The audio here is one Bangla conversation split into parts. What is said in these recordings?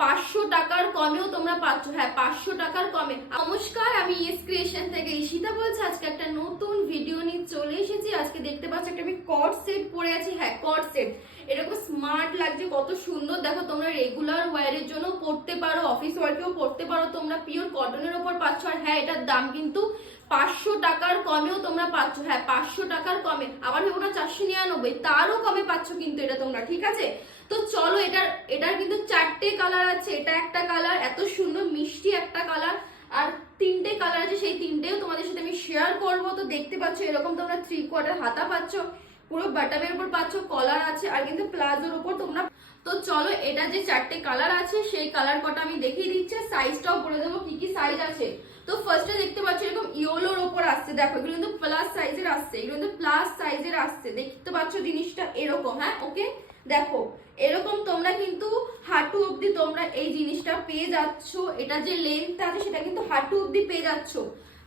500 টাকার কমেও তোমরা পাচ্ছ। হ্যাঁ, 500 টাকার কমে। নমস্কার, আমি ইয়েস ক্রিয়েশন থেকে ঈশিতা বলছি। আজকে একটা নতুন ভিডিও নিয়ে চলে এসেছি। আজকে দেখতে পাচ্ছ একটা আমি কট সেট পরে আছি। হ্যাঁ, কট সেট এরকম স্মার্ট লাগছে, কত সুন্দর। দেখো, তোমরা রেগুলার ওয়্যারের জন্য পরতে পারো, অফিস ওয়ার্কেও পরতে পারো। তোমরা পিওর কটনের ওপর পাচ্ছ। আর হ্যাঁ, এটার দাম কিন্তু 500 টাকার কমেও তোমরা পাচ্ছ। হ্যাঁ, 500 টাকার কমে। আবার ভেবো না 499, তারও কমে পাচ্ছ কিন্তু এটা তোমরা, ঠিক আছে? তো চলো, এটার কিন্তু 4টে কালার আছে। এটা একটা কালার, এত সুন্দর মিষ্টি একটা কালার। আর 3টে কালার আছে, সেই 3টেও তোমাদের সাথে আমি শেয়ার করবো। তো দেখতে পাচ্ছ এরকম তোমরা 3/4 হাতা পাচ্ছ, পুরো বাটামের উপর পাচ্ছ, কলার আছে, আর কিন্তু প্লাজোর উপর তোমরা। তো চলো, এটা যে 4টে কালার আছে সেই কালার কটা আমি দেখিয়ে দিচ্ছি, সাইজটাও বলে দেবো কি কি সাইজ আছে। তো ফার্স্টে দেখতে পাচ্ছ এরকম ইয়েলোর ওপর আসছে। দেখো, এগুলো কিন্তু প্লাস সাইজের আসছে, এগুলো কিন্তু প্লাস সাইজের আসছে। দেখতে পাচ্ছ জিনিসটা এরকম। হ্যাঁ, ওকে, দেখো এরকম তোমরা কিন্তু হাঁটু অবধি তোমরা এই জিনিসটা পেয়ে যাচ্ছ। এটা যে লেন্থ আছে সেটা কিন্তু হাঁটু অবধি পেয়ে যাচ্ছ।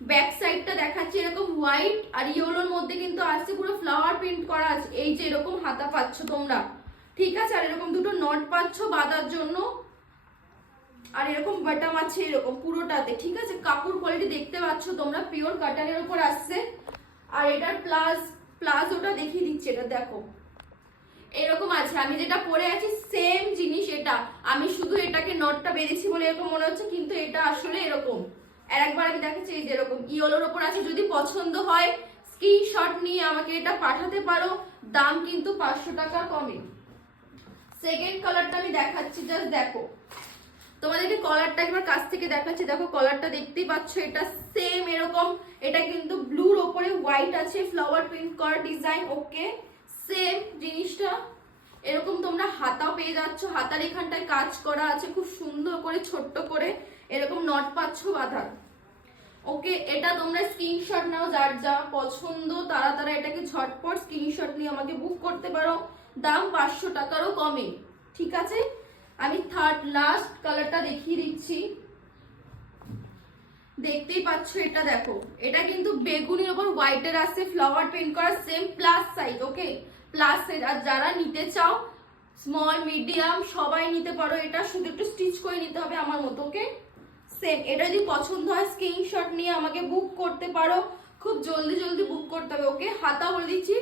ব্যাক সাইডটা দেখাচ্ছে এরকম হোয়াইট আর ইয়েলোর মধ্যে কিন্তু আসছে, পুরো ফ্লাওয়ার প্রিন্ট করা আছে। এই যে এরকম হাতা পাচ্ছ তোমরা, ঠিক আছে? আর এরকম দুটো নট পাচ্ছ বাঁধার জন্য, আর এরকম বাটাম আছে এরকম পুরোটাতে, ঠিক আছে? কাপড় কোয়ালিটি দেখতে পাচ্ছ তোমরা, পিওর কটনের উপর আসছে। আর এটার প্লাজোটা দেখিয়ে দিচ্ছে, এটা দেখো এরকম আছে। আমি যেটা পরে আছি সেম জিনিস এটা, আমি শুধু এটাকে নটটা বেঁধেছি বলে এরকম মনে হচ্ছে, কিন্তু এটা আসলে এরকম। আর একবার আমি দেখাচ্ছি, এই যে এরকম ইয়েলোর ওপর আছে। যদি পছন্দ হয় স্ক্রিনশট নিয়ে আমাকে এটা পাঠাতে পারো। দাম কিন্তু 500 টাকা কমে। সেকেন্ড কালারটা আমি দেখাচ্ছি, জাস্ট দেখো। তোমাদেরকে কলারটা একবার কাছ থেকে দেখাচ্ছি। দেখো কলারটা দেখতেই পাচ্ছ, এটা সেম এরকম। এটা কিন্তু ব্লুর ওপরে হোয়াইট আছে, ফ্লাওয়ার প্রিন্ট করা ডিজাইন। ওকে, সেম জিনিসটা এরকম তোমরা হাতাও পেয়ে যাচ্ছ। হাতার এখানটায় কাজ করা আছে খুব সুন্দর করে, ছোট্ট করে এরকম নট পাচ্ছ বাঁধা। ওকে, এটা তোমরা স্ক্রিনশট নাও, যার যা পছন্দ তারা তারা এটাকে ঝটপট স্ক্রিনশট নিয়ে আমাকে বুক করতে পারো। দাম 500 টাকারও কমে, ঠিক আছে? আমি থার্ড লাস্ট কালারটা দেখিয়ে দিচ্ছি। দেখতেই পাচ্ছ এটা দেখো, এটা কিন্তু বেগুনির উপর হোয়াইটের আছে, ফ্লাওয়ার প্রিন্ট করা, সেম প্লাস সাইজ। ওকে, প্লাস সাইজ। আর যারা নিতে চাও স্মল মিডিয়াম সবাই নিতে পারো। এটা শুধু একটু স্টিচ করে নিতে হবে আমার মতো। ওকে, সেম। এটা যদি পছন্দ হয় স্ক্রিনশট নিয়ে আমাকে বুক করতে পারো। খুব জলদি জলদি বুক করতে হবে। ওকে, হাতা বলে দিচ্ছি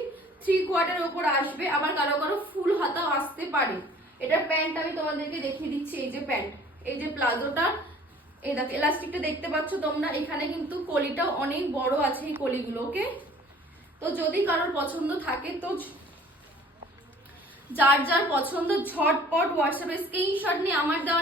3/4 ওপর আসবে, আবার কারো কারো ফুল হাতাও আসতে পারে। এটার প্যান্ট আমি তোমাদেরকে দেখিয়ে দিচ্ছি। এই যে প্যান্ট, এই যে প্লাজোটা, এই দেখো এলাস্টিকটা দেখতে পাচ্ছ তোমরা। এখানে কিন্তু কলিটাও অনেক বড় আছে, এই কলিগুলো। ওকে, তো যদি কারোর পছন্দ থাকে তো যার যার পছন্দ ঝটপট হোয়াটসঅ্যাপে স্ক্রিনশট নিয়ে আমার দেওয়া